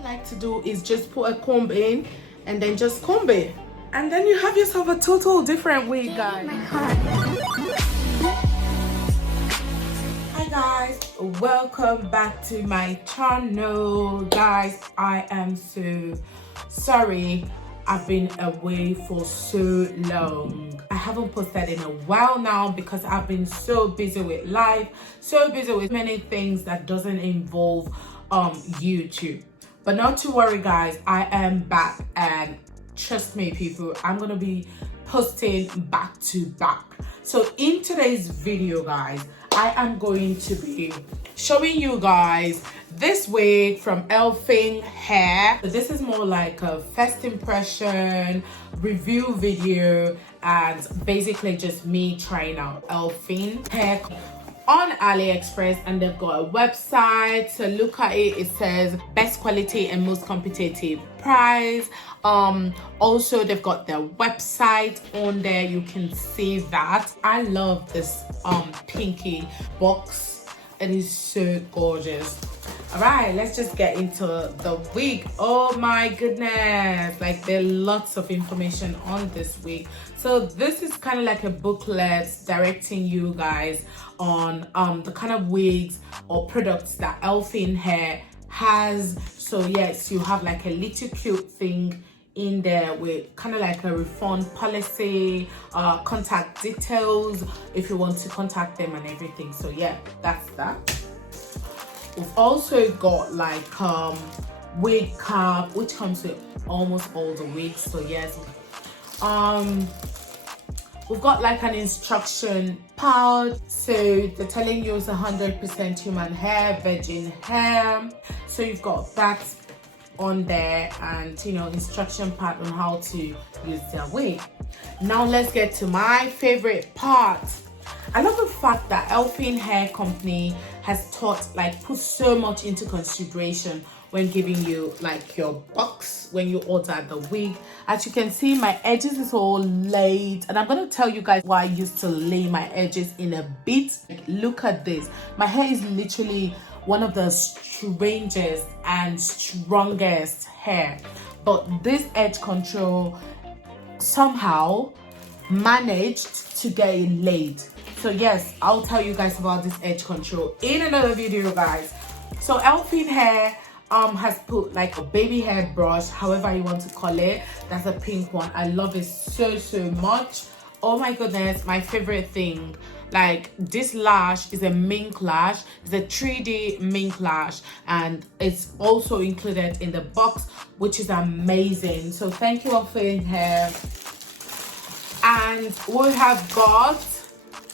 I like to do is just put a comb in and then just comb it, and then you have yourself a total different wig, guys. Hi guys, welcome back to my channel. Guys, I am so sorry I've been away for so long. I haven't posted in a while now because I've been so busy with life, so busy with many things that doesn't involve YouTube. But not to worry guys, I am back, and trust me people, I'm gonna be posting back to back. So in today's video guys, I am going to be showing you guys this wig from Elfinhair. So this is more like a first impression review video, and basically just me trying out Elfinhair on AliExpress, and they've got a website. So look at it, it says best quality and most competitive price. Also they've got their website on there, you can see that. I love this pinky box, it is so gorgeous. All right, let's just get into the wig. Oh my goodness, like there are lots of information on this wig. So this is kind of like a booklet directing you guys on the kind of wigs or products that Elfinhair has. So yes, you have like a little cute thing in there with kind of like a refund policy, contact details if you want to contact them and everything. So yeah, that's that. We've also got like wig cap, which comes with almost all the wigs. So yes, we've got like an instruction pouch. So they're telling you it's 100% human hair, virgin hair. So you've got that on there, and you know, instruction part on how to use their wig. Now let's get to my favorite part. I love the fact that Elfinhair company has put so much into consideration when giving you like your box when you order the wig. As you can see, my edges is all laid, and I'm going to tell you guys why I used to lay my edges in a bit. Like, look at this, my hair is literally one of the strangest and strongest hair, but this edge control somehow managed to get it laid. So yes, I'll tell you guys about this edge control in another video guys. So Elfinhair has put like a baby hair brush, however you want to call it. That's a pink one. I love it so much. Oh my goodness, my favorite thing. Like, this lash is a mink lash. It's a 3D mink lash, and it's also included in the box, which is amazing. So thank you Elfinhair. And we have got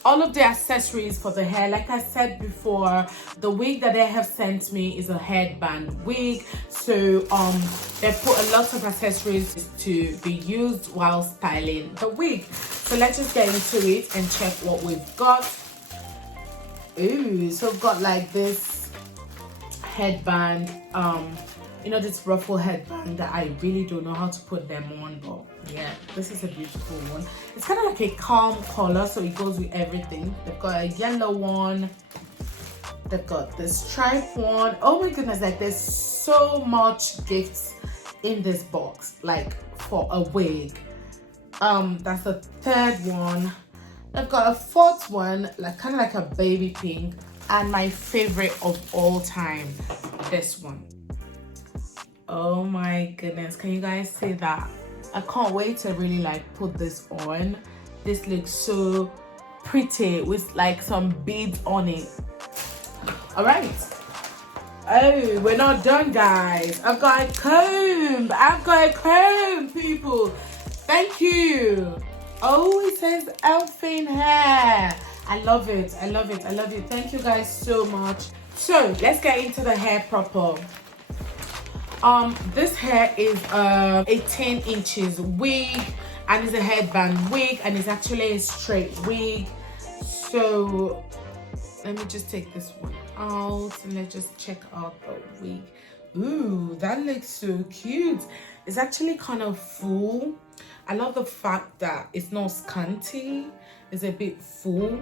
all of the accessories for the hair. Like I said before, the wig that they have sent me is a headband wig. So they put a lot of accessories to be used while styling the wig. So let's just get into it and check what we've got. Ooh, so we've got like this headband, you know, this ruffle headband that I really don't know how to put them on, but yeah, this is a beautiful one. It's kind of like a calm color, so it goes with everything. They've got a yellow one, they've got this stripe one. Oh my goodness, like there's so much gifts in this box, like for a wig. That's the third one. I've got a fourth one, like kind of like a baby pink, and my favorite of all time, this one. Oh my goodness, can you guys see that? I can't wait to really like put this on. This looks so pretty with like some beads on it. All right. Oh, we're not done guys. I've got a comb. I've got a comb, people. Thank you. Oh, it says Elfinhair. I love it. I love it. I love it. Thank you guys so much. So let's get into the hair proper. This hair is a 10 inches wig, and it's a headband wig, and it's actually a straight wig. So let me just take this one out and let's just check out the wig. Ooh, that looks so cute. It's actually kind of full. I love the fact that it's not scanty, it's a bit full.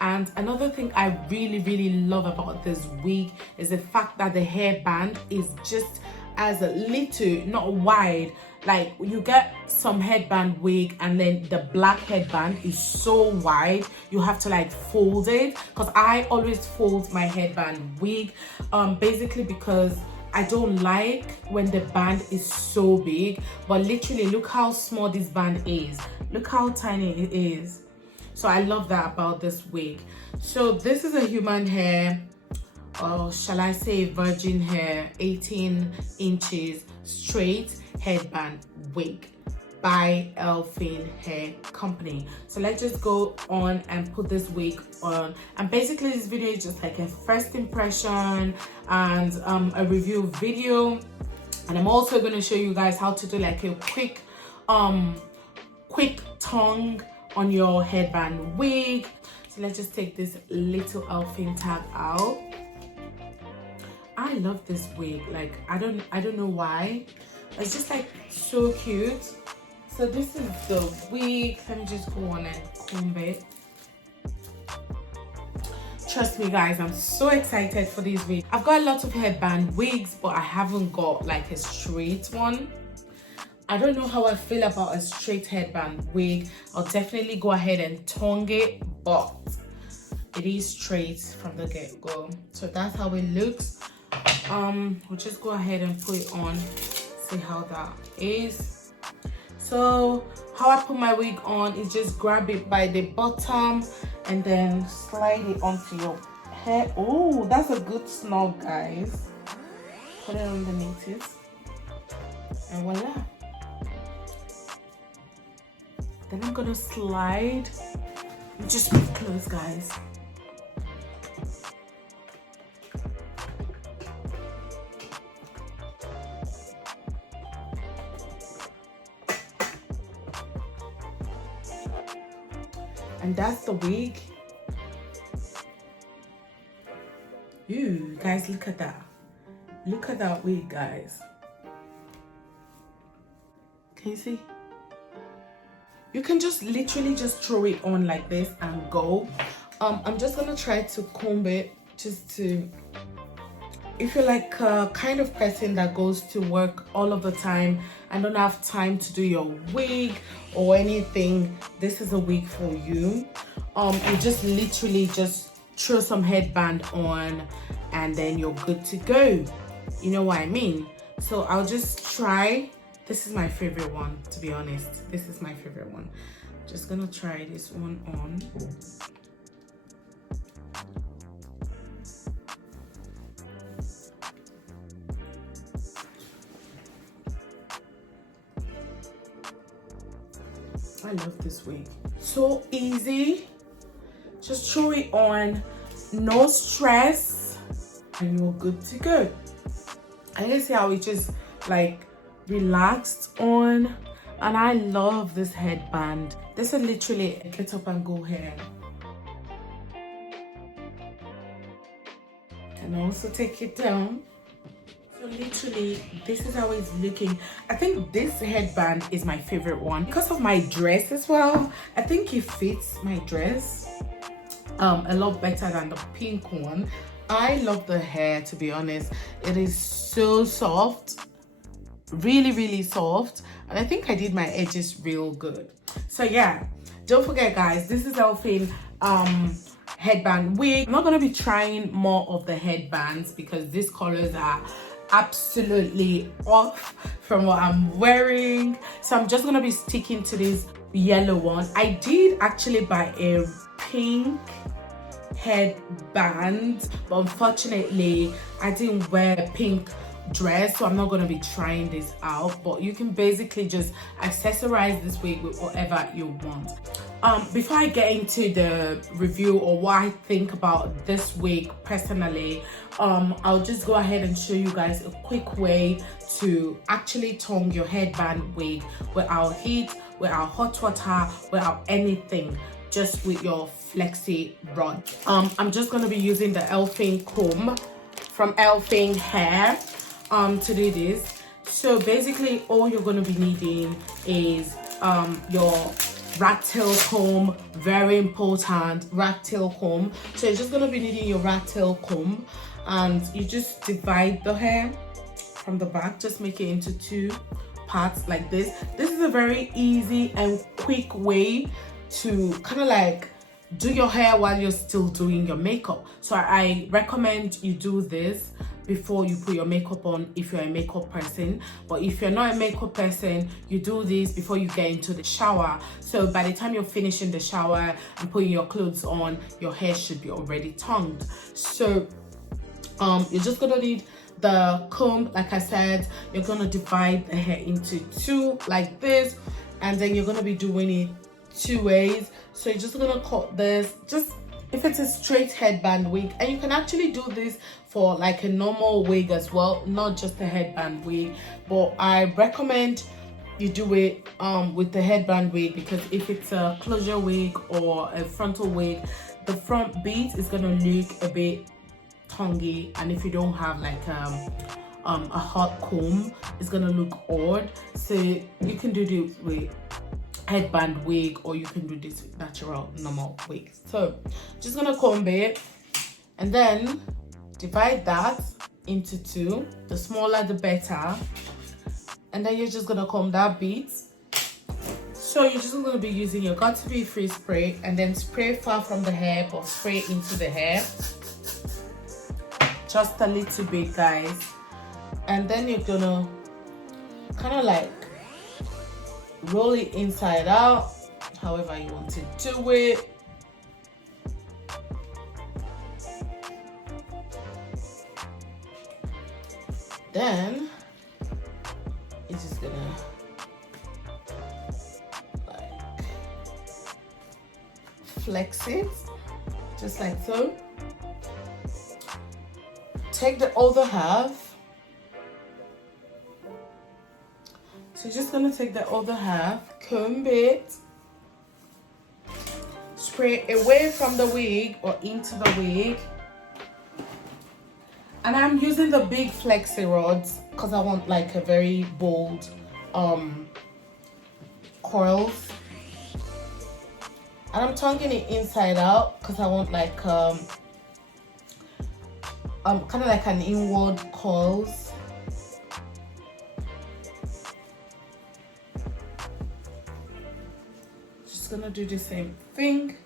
And another thing I really love about this wig is the fact that the hairband is just as little, not wide. Like you get some headband wig and then the black headband is so wide you have to like fold it, because I always fold my headband wig basically because I don't like when the band is so big. But literally look how small this band is, look how tiny it is. So I love that about this wig. So this is a human hair, or shall I say virgin hair, 18 inches straight headband wig by Elfinhair company. So let's just go on and put this wig on. And basically this video is just like a first impression and a review video. And I'm also going to show you guys how to do like a quick tongue on your headband wig. So let's just take this little Elfin tag out. I love this wig, like I don't know why, it's just like so cute. So this is the wig. Let me just go on and comb it. Trust me guys, I'm so excited for these wigs. I've got a lot of headband wigs, but I haven't got like a straight one. I don't know how I feel about a straight headband wig. I'll definitely go ahead and tongue it, but it is straight from the get-go. So that's how it looks. We'll just go ahead and put it on, see how that is. So how I put my wig on is just grab it by the bottom and then slide it onto your hair. Oh, that's a good snug, guys. Put it underneath it and voila. Then I'm gonna slide. Just move close, guys. And that's the wig. You guys, look at that. Look at that wig, guys. Can you see? You can just literally just throw it on like this and go. I'm just gonna try to comb it just to, if you're like a kind of person that goes to work all of the time and don't have time to do your wig or anything, this is a wig for you. You just literally just throw some headband on and then you're good to go. You know what I mean? So I'll just try. This is my favorite one, to be honest. This is my favorite one. Just gonna try this one on. I love this wig. So easy. Just throw it on, no stress, and you're good to go. And you see how it just like relaxed on. And I love this headband. This is literally a get up and go hair. And also take it down. So literally, this is how it's looking. I think this headband is my favorite one because of my dress as well. I think it fits my dress a lot better than the pink one. I love the hair, to be honest. It is so soft, really soft, and I think I did my edges real good. So yeah, don't forget guys, this is Elfin headband wig. I'm not gonna be trying more of the headbands because these colors are absolutely off from what I'm wearing, so I'm just gonna be sticking to this yellow one. I did actually buy a pink headband, but unfortunately I didn't wear a pink dress, so I'm not going to be trying this out. But you can basically just accessorize this wig with whatever you want. Before I get into the review or what I think about this wig personally, I'll just go ahead and show you guys a quick way to actually tongue your headband wig without heat, without hot water, without anything, just with your flexi rod. I'm just going to be using the Elfin comb from Elfinhair to do this. So basically all you're going to be needing is your rat tail comb, very important, rat tail comb. So you're just gonna be needing your rat tail comb, and you just divide the hair from the back, just make it into 2 parts like this. This is a very easy and quick way to kind of like do your hair while you're still doing your makeup. So I recommend you do this before you put your makeup on if you're a makeup person. But if you're not a makeup person, you do this before you get into the shower. So by the time you're finishing the shower and putting your clothes on, your hair should be already tongued. So you're just gonna need the comb. Like I said, you're gonna divide the hair into 2 like this, and then you're gonna be doing it 2 ways. So you're just gonna cut this, just if it's a straight headband wig, and you can actually do this for like a normal wig as well, not just a headband wig, but I recommend you do it with the headband wig, because if it's a closure wig or a frontal wig, the front bit is gonna look a bit tonguey, and if you don't have like a hot comb, it's gonna look odd. So you can do this with headband wig, or you can do this with natural normal wig. So just gonna comb it and then divide that into 2, the smaller the better, and then you're just gonna comb that bit. So you're just gonna be using your got to be free spray, and then spray far from the hair but spray into the hair, just a little bit, guys. And then you're gonna kind of like roll it inside out, however you want to do it. Then it's just gonna like flex it, just like so. Take the other half. So you're just gonna take the other half, comb it, spray away from the wig or into the wig. And I'm using the big flexi rods because I want like a very bold coils. And I'm tonguing it inside out because I want like kind of like an inward coils. Just gonna do the same thing.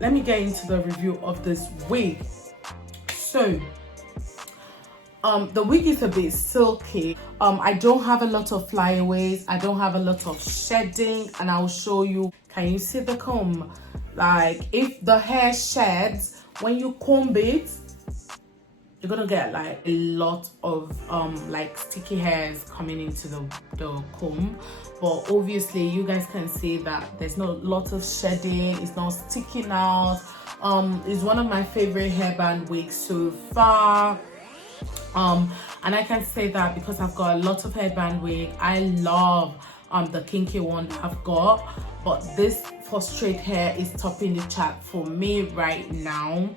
Let me get into the review of this wig. So the wig is a bit silky. I don't have a lot of flyaways, I don't have a lot of shedding, and I'll show you. Can you see the comb? Like if the hair sheds when you comb it, you're gonna get like a lot of like sticky hairs coming into the comb. But obviously you guys can see that there's not a lot of shedding, it's not sticking out. It's one of my favorite hairband wigs so far. And I can say that because I've got a lot of hairband wig. I love the kinky one that I've got, but this for straight hair is topping the chart for me right now.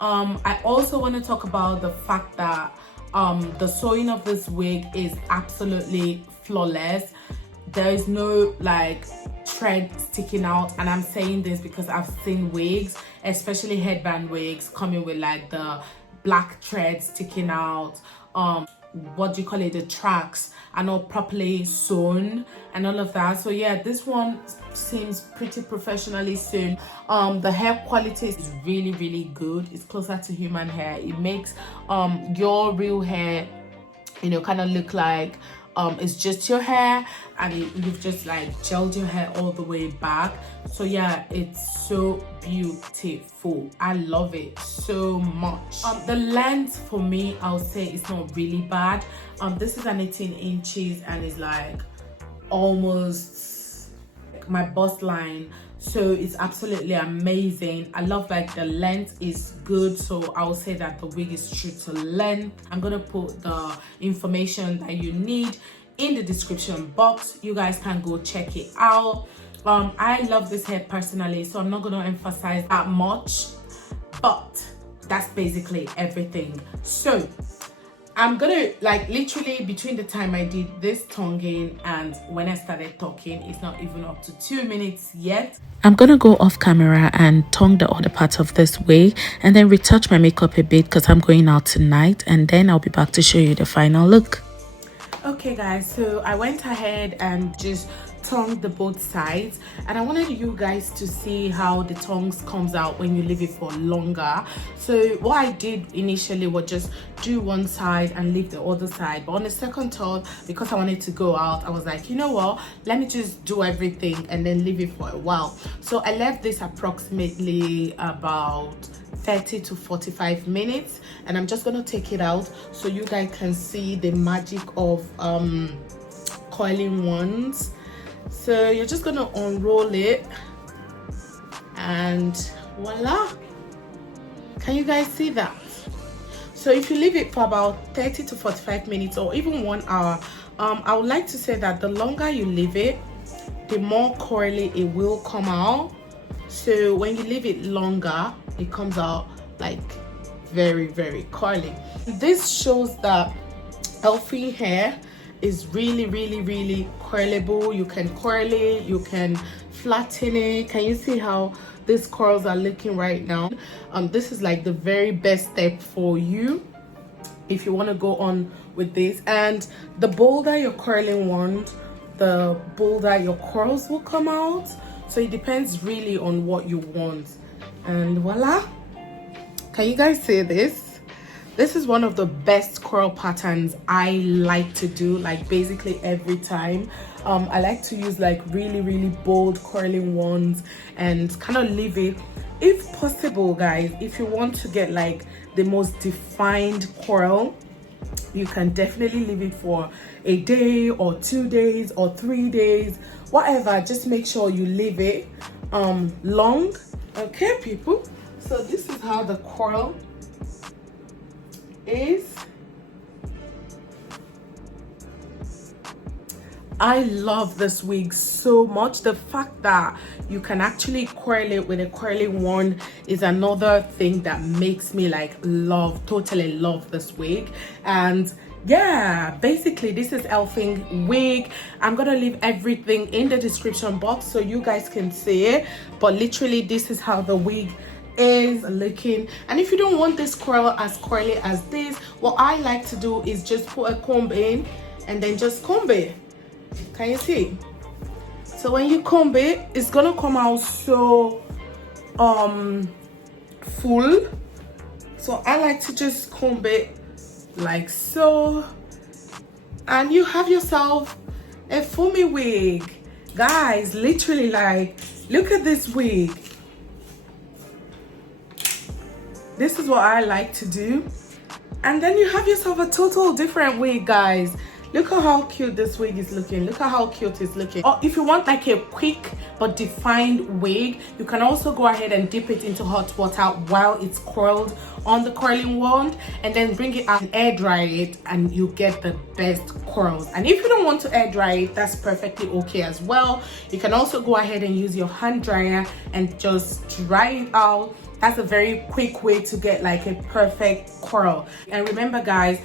I also want to talk about the fact that the sewing of this wig is absolutely flawless. There is no like thread sticking out, and I'm saying this because I've seen wigs, especially headband wigs, coming with like the black thread sticking out. What do you call it, the tracks are not properly sewn and all of that. So yeah, this one seems pretty professionally sewn. The hair quality is really good. It's closer to human hair. It makes your real hair, you know, kind of look like it's just your hair, and you've just like gelled your hair all the way back. So yeah, it's so beautiful. I love it so much. The length for me, I'll say it's not really bad. This is an 18 inches and it's like almost my bust line, so it's absolutely amazing. I love like the length is good, so I will say that the wig is true to length. I'm gonna put the information that you need in the description box. You guys can go check it out. I love this hair personally, so I'm not gonna emphasize that much, but that's basically everything. So I'm gonna, like, literally between the time I did this tonguing and when I started talking, it's not even up to 2 minutes yet. I'm gonna go off camera and tongue the other part of this wig and then retouch my makeup a bit because I'm going out tonight, and then I'll be back to show you the final look. Okay guys, so I went ahead and just tongue the both sides, and I wanted you guys to see how the tongues comes out when you leave it for longer. So what I did initially was just do one side and leave the other side, but on the second thought, because I wanted to go out, I was like, you know what, let me just do everything and then leave it for a while. So I left this approximately about 30 to 45 minutes, and I'm just gonna take it out so you guys can see the magic of coiling ones. So you're just gonna unroll it and voila. Can you guys see that? So if you leave it for about 30 to 45 minutes or even 1 hour, I would like to say that the longer you leave it, the more curly it will come out. So when you leave it longer, it comes out like very, very curly. This shows that Elfinhair is really, really, really curlable. You can curl it, you can flatten it. Can you see how these curls are looking right now? This is like the very best step for you if you want to go on with this. And the bolder your curling wand, the bolder your curls will come out. So it depends really on what you want. And voila. Can you guys see this? This is one of the best curl patterns I like to do, like basically every time. I like to use like really, really bold curling ones and kind of leave it, if possible guys, if you want to get like the most defined curl, you can definitely leave it for a day or 2 days or 3 days, whatever. Just make sure you leave it long. Okay people, so this is how the curl is. I love this wig so much. The fact that you can actually curl it with a curling wand is another thing that makes me like totally love this wig. And yeah, basically this is Elfin wig. I'm gonna leave everything in the description box so you guys can see it, but literally this is how the wig is looking. And if you don't want this curl as curly as this, what I like to do is just put a comb in and then just comb it. Can you see? So when you comb it, it's gonna come out so full. So I like to just comb it like so, and you have yourself a foamy wig. Guys, literally, like, look at this wig. This is what I like to do, and then you have yourself a total different wig, guys. Look at how cute this wig is looking. Look at how cute it's looking. Or if you want like a quick but defined wig, you can also go ahead and dip it into hot water while it's curled on the curling wand, and then bring it out and air dry it, and you get the best curls. And if you don't want to air dry it, that's perfectly okay as well. You can also go ahead and use your hand dryer and just dry it out. That's a very quick way to get like a perfect curl. And remember guys,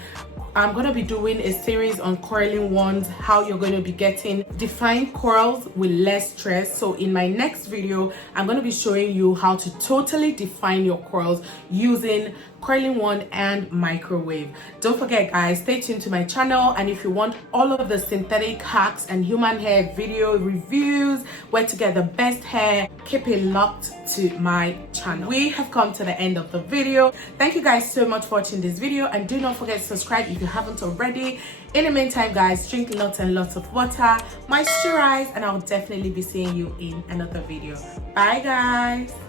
I'm going to be doing a series on curling wands, how you're going to be getting defined curls with less stress. So in my next video, I'm going to be showing you how to totally define your curls using curling wand and microwave. Don't forget guys, stay tuned to my channel, and if you want all of the synthetic hacks and human hair video reviews, where to get the best hair, keep it locked to my channel. We have come to the end of the video. Thank you guys so much for watching this video, and do not forget to subscribe if if you haven't already. In the meantime, guys, drink lots and lots of water, moisturize, and I'll definitely be seeing you in another video. Bye, guys.